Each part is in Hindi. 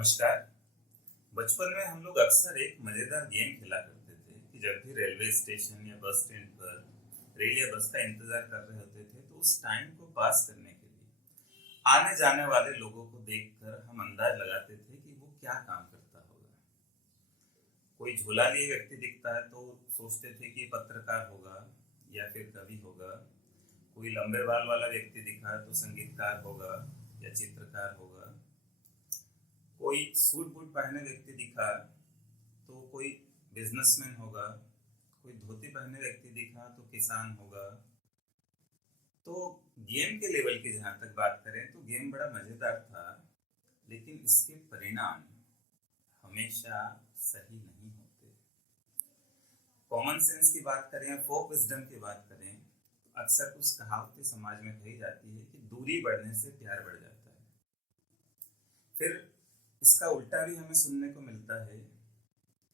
नमस्कार। बचपन में हम लोग अक्सर एक मजेदार गेम खेला करते थे कि जब भी रेलवे स्टेशन या बस स्टैंड पर रेल या बस का इंतजार कर रहे होते थे तो उस टाइम को पास करने के लिए आने जाने वाले लोगों को देखकर हम अंदाज लगाते थे कि वो क्या काम करता होगा। कोई झूला लिए व्यक्ति दिखता है तो सोचते थे कि पत्रकार होगा या फिर कवि होगा। कोई लंबे बाल वाला व्यक्ति दिखा तो संगीतकार होगा या चित्रकार होगा। कोई सूट बूट पहने व्यक्ति दिखा तो कोई बिजनेसमैन होगा। कोई धोती पहने व्यक्ति दिखा तो किसान होगा। तो गेम के लेवल की जहाँ तक बात करें तो गेम बड़ा मजेदार था, लेकिन इसके परिणाम हमेशा सही नहीं होते। कॉमन सेंस की बात करें या फोक विजडम की बात करें तो अक्सर कुछ कहावतें समाज में कही जाती है कि दूरी बढ़ने से प्यार बढ़ जाता है। फिर इसका उल्टा भी हमें सुनने को मिलता है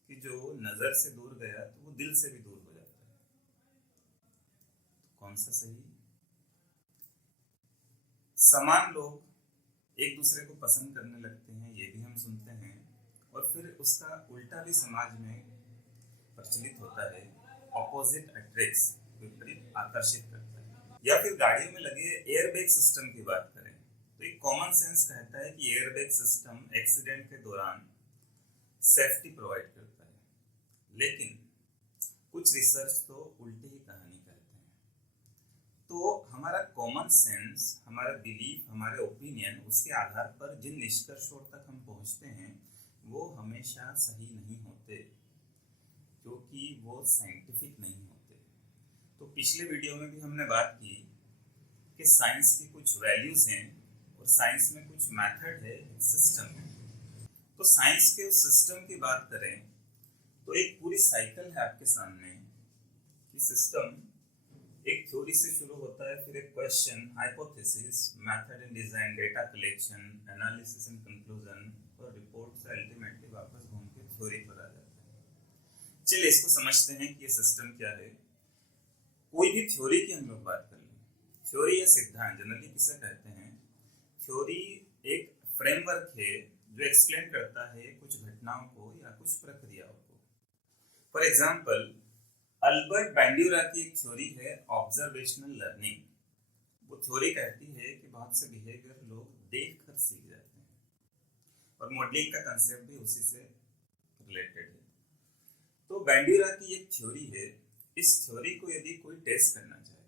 कि जो नजर से दूर गया तो वो दिल से भी दूर हो जाता है। तो कौन सा सही? समान लोग एक दूसरे को पसंद करने लगते हैं, ये भी हम सुनते हैं। और फिर उसका उल्टा भी समाज में प्रचलित होता है, ऑपोजिट अट्रैक्ट्स, विपरीत आकर्षित करता है। या फिर गाड़ियों में लगे एयरबैग सिस्टम की बात करें तो एक कॉमन सेंस कहता है कि एयरबैग सिस्टम एक्सीडेंट के दौरान सेफ्टी प्रोवाइड करता है, लेकिन कुछ रिसर्च तो उल्टी ही कहानी कहते हैं। तो हमारा कॉमन सेंस, हमारा बिलीफ, हमारे ओपिनियन, उसके आधार पर जिन निष्कर्षों तक हम पहुंचते हैं वो हमेशा सही नहीं होते, क्योंकि वो साइंटिफिक नहीं होते। तो पिछले वीडियो में भी हमने बात की कि साइंस की कुछ वैल्यूज हैं और साइंस में कुछ मेथड है, एक सिस्टम है। तो साइंस के उस सिस्टम की बात करें तो एक पूरी साइकिल है आपके सामने कि सिस्टम एक थ्योरी से शुरू होता है, फिर एक question, hypothesis, method and design, data collection, analysis and conclusion, और रिपोर्ट से अल्टीमेटली वापस घूम के थ्योरी पर आ जाता है। चलिए इसको समझते हैं कि ये सिस्टम क्या है। कोई भी थ्योरी की हम लोग बात कर लें, थ्योरी या सिद्धांत जनरली किसे कहते हैं? थ्योरी एक फ्रेमवर्क है जो एक्सप्लेन करता है कुछ घटनाओं को या कुछ प्रक्रियाओं को। फॉर एग्जाम्पल, अल्बर्ट बैंड्यूरा की एक थ्योरी है ऑब्जर्वेशनल लर्निंग। वो थ्योरी कहती है कि बहुत से बिहेवियर लोग देख कर सीख जाते हैं, और मॉडलिंग का कंसेप्ट भी उसी से रिलेटेड है। तो बैंड्यूरा की एक थ्योरी है। इस थ्योरी को यदि कोई टेस्ट करना चाहे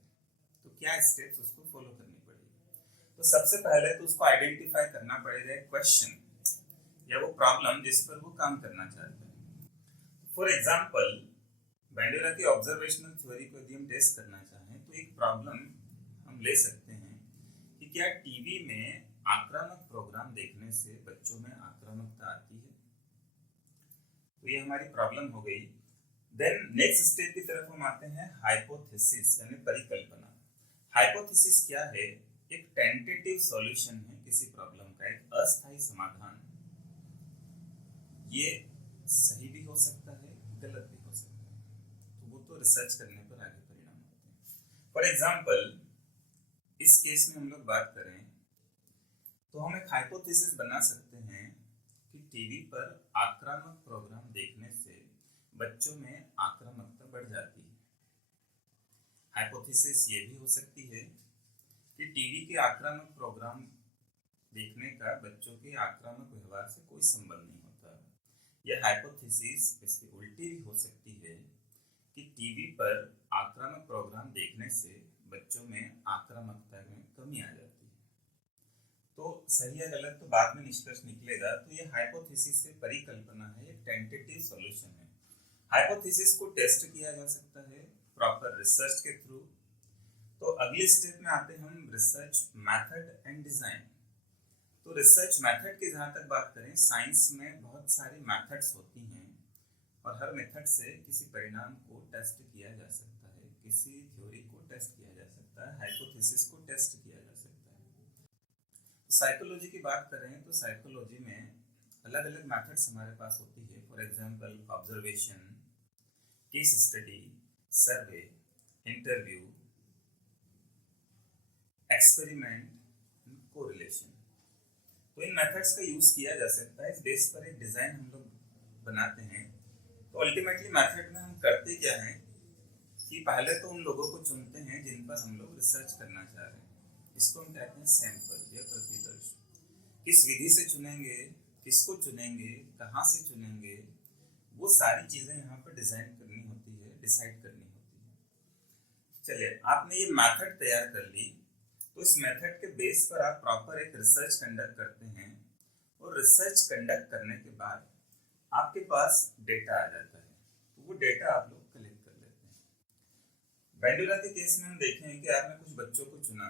तो क्या स्टेप्स उसको फॉलो करनी पड़ेगी? तो सबसे पहले तो उसको आइडेंटिफाई करना पड़ेगा एक क्वेश्चन या वो प्रॉब्लम जिस पर वो काम करना चाहता है। फॉर एग्जाम्पल, बैंड्यूरा की ऑब्जर्वेशनल थ्योरी को यदि हम टेस्ट करना चाहें तो एक प्रॉब्लम हम ले सकते हैं कि क्या टीवी में आक्रामक प्रोग्राम देखने से बच्चों में आक्रामकता आती है? तो ये हमारी प्रॉब्लम हो गई। देन नेक्स्ट स्टेप की तरफ हम आते हैं, हाइपोथेसिस यानी परिकल्पना। हाइपोथेसिस क्या है? एक टेंटेटिव सॉल्यूशन है किसी प्रॉब्लम का, एक अस्थायी समाधान। ये सही भी हो सकता है, गलत भी हो सकता है, तो वो तो रिसर्च करने पर आगे परिणाम होते हैं। फॉर एग्जाम्पल, इस केस में हम लोग बात करें तो हम एक हाइपोथेसिस बना सकते हैं कि टीवी पर आक्रामक प्रोग्राम देखने से बच्चों में आक्रामकता बढ़ जाती है। हाइपोथेसिस ये भी हो सकती है कि टीवी के आक्रामक प्रोग्राम देखने का बच्चों के आक्रामक व्यवहार से कोई संबंध नहीं होता। यह हाइपोथेसिस इसकी उल्टी भी हो सकती है कि टीवी पर आक्रामक प्रोग्राम देखने से बच्चों में आक्रामकता में कमी आ जाती है। तो सही या गलत तो बाद में निष्कर्ष निकलेगा। तो ये हाइपोथेसिस की परिकल्पना है, एक टेंटेटिव सॉल्यूशन है। हाइपोथेसिस को टेस्ट किया जा सकता है प्रॉपर रिसर्च के थ्रू। तो अगले स्टेप में आते हैं हम, रिसर्च मेथड एंड डिजाइन। तो रिसर्च मेथड की जहाँ तक बात करें, साइंस में बहुत सारी मेथड्स होती हैं और हर मेथड से किसी परिणाम को टेस्ट किया जा सकता है, किसी थ्योरी को टेस्ट किया जा सकता है, हाइपोथेसिस को टेस्ट किया जा सकता है। तो साइकोलॉजी की बात करें तो साइकोलॉजी में अलग अलग मेथड्स हमारे पास होती है। For example, observation, case study, survey, interview, experiment, correlation. तो इन मेथड्स का यूज किया जा सकता है। इस बेस पर एक डिजाइन हम लोग बनाते हैं। तो अल्टीमेटली मेथड में हम करते क्या हैं कि पहले तो उन लोगों को चुनते हैं जिन पर हम लोग रिसर्च करना चाह रहे हैं। इसको हम कहते हैं सैंपल या प्रतिदर्श। किस विधि से चुनेंगे, किसको चुनेंगे, कहाँ से चुनेंगे, वो सारी चीजें यहाँ पर डिजाइन करनी होती है, डिसाइड करनी होती है। चलिए, आपने ये मेथड तैयार कर ली, तो इस मेथड के बेस पर आप प्रॉपर एक रिसर्च कंडक्ट करते हैं और रिसर्च कंडक्ट करने के बाद आपके पास डेटा आ जाता है। तो वो डेटा आप लोग कलेक्ट कर लेते हैं। बेंडोला के केस में हम देखें कि आपने कुछ बच्चों को चुना,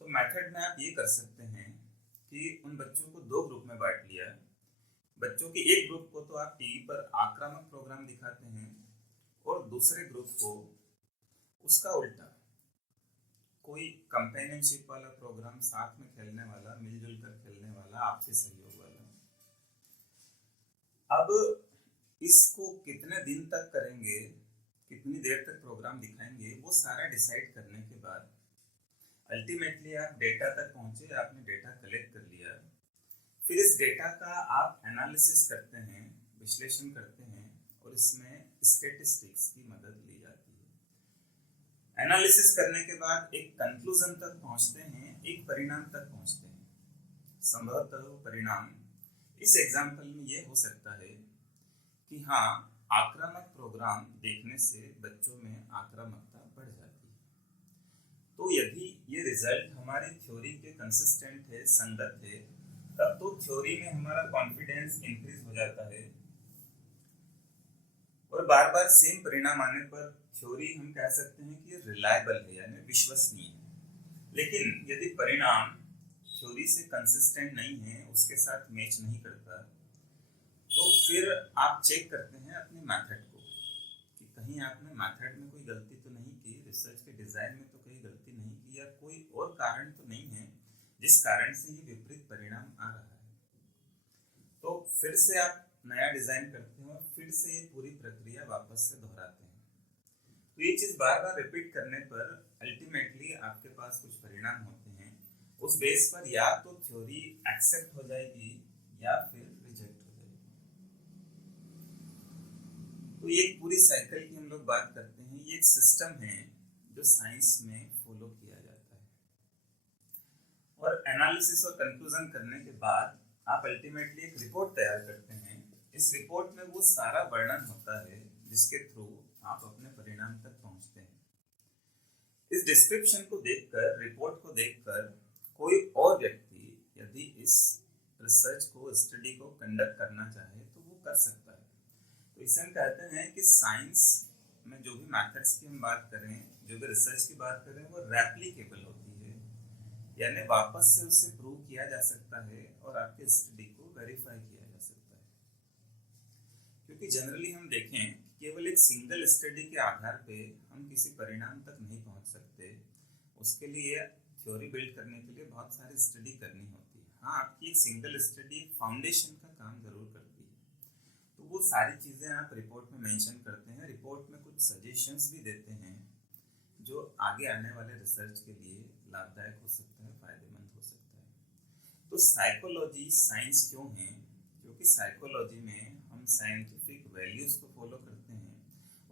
तो मेथड में आप ये कर सकते हैं कि उन बच्चों को दो ग्रुप में बांट लिया। बच्चों के एक ग्रुप को तो आप टीवी पर आक्रामक प्रोग्राम दिखाते हैं और दूसरे ग्रुप को उसका उल्टा, कोई कंपेनियनशिप वाला प्रोग्राम, साथ में खेलने वाला, मिलजुल कर खेलने वाला, आपसी सहयोग वाला। अब इसको कितने दिन तक करेंगे, कितनी देर तक प्रोग्राम दिखाएंगे, वो सारा डिसाइड करने के बाद अल्टीमेटली आप डेटा तक पहुंचे। आपने डेटा कलेक्ट कर लिया, फिर इस डेटा का आप एनालिसिस करते हैं, विश्लेषण करते हैं और इसमें स्टैटिस्टिक्स की मदद ली जाती है। एनालिसिस करने के बाद एक कंक्लूजन तक पहुंचते हैं, एक परिणाम तक पहुंचते हैं। संभवतः परिणाम इस एग्जाम्पल में ये हो सकता है कि हाँ, आक्रामक प्रोग्राम देखने से बच्चों में आक्रामकता बढ़ जाती है। तो यदि ये रिजल्ट हमारी थ्योरी के कंसिस्टेंट है, संगत है, तब तो थ्योरी में हमारा कॉन्फिडेंस इंक्रीज हो जाता है और बार बार सेम परिणाम आने पर थ्योरी हम कह सकते हैं कि रिलायबल है, यानी विश्वसनीय है। लेकिन यदि परिणाम थ्योरी से कंसिस्टेंट नहीं है, उसके साथ मैच नहीं करता, तो फिर आप चेक करते हैं अपने मेथड को कि कहीं आपने मेथड में कोई गलती तो नहीं की, रिसर्च के डिजाइन में तो कहीं गलती नहीं की, या कोई और कारण तो नहीं है जिस कारण से ये विपरीत परिणाम आ रहा है। तो फिर से आप नया डिजाइन करते हैं और फिर से ये पूरी प्रक्रिया वापस से दोहराते हैं। तो ये चीज बार बार रिपीट करने पर अल्टीमेटली आपके पास कुछ परिणाम होते हैं। उस बेस पर या तो थ्योरी एक्सेप्ट हो जाएगी या फिर रिजेक्ट हो जाएगी। तो ये पूरी साइकिल की हम लोग बात करते हैं। ये एक सिस्टम है जो साइंस में फॉलो किया जाता है और एनालिसिस और कंक्लूजन करने के बाद आप अल्टीमेटली एक रिपोर्ट तैयार करते हैं। इस रिपोर्ट में वो सारा वर्णन होता है जिसके थ्रू आप अपने परिणाम तक पहुंचते हैं। इस डिस्क्रिप्शन को देखकर, रिपोर्ट को देखकर कोई और व्यक्ति यदि इस रिसर्च को, स्टडी को कंडक्ट करना चाहे तो वो कर सकता है। तो इसे हम कहते हैं कि साइंस में जो भी मेथड्स की हम बात करें, जो भी रिसर्च की बात करें, वो रेप्लिकेबल होती है, यानी वापस से उसे प्रूव किया जा सकता है और आपके स्टडी को वेरीफाई किया जा सकता है। क्योंकि जनरली हम देखें, केवल एक सिंगल स्टडी के आधार पे हम किसी परिणाम तक नहीं पहुंच सकते। उसके लिए थ्योरी बिल्ड करने के लिए बहुत सारी स्टडी करनी होती है। हाँ, आपकी एक सिंगल स्टडी फाउंडेशन का काम जरूर करती है। तो वो सारी चीज़ें आप रिपोर्ट में मेंशन करते हैं। रिपोर्ट में कुछ सजेशंस भी देते हैं जो आगे आने वाले रिसर्च के लिए लाभदायक हो सकता है, फायदेमंद हो सकता है। तो साइकोलॉजी साइंस क्यों है? क्योंकि साइकोलॉजी में हम साइंटिफिक वैल्यूज को फॉलो करते हैं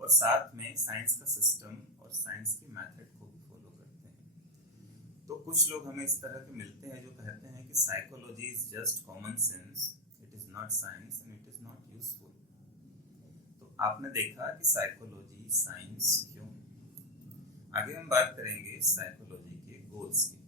और साथ में साइंस का सिस्टम और साइंस की मेथड को भी फॉलो करते हैं। तो कुछ लोग हमें इस तरह के मिलते हैं जो कहते हैं कि psychology is just common sense, it is not science and it is not useful. तो आपने देखा कि साइकोलॉजी साइंस क्यों। आगे हम बात करेंगे साइकोलॉजी के गोल्स की।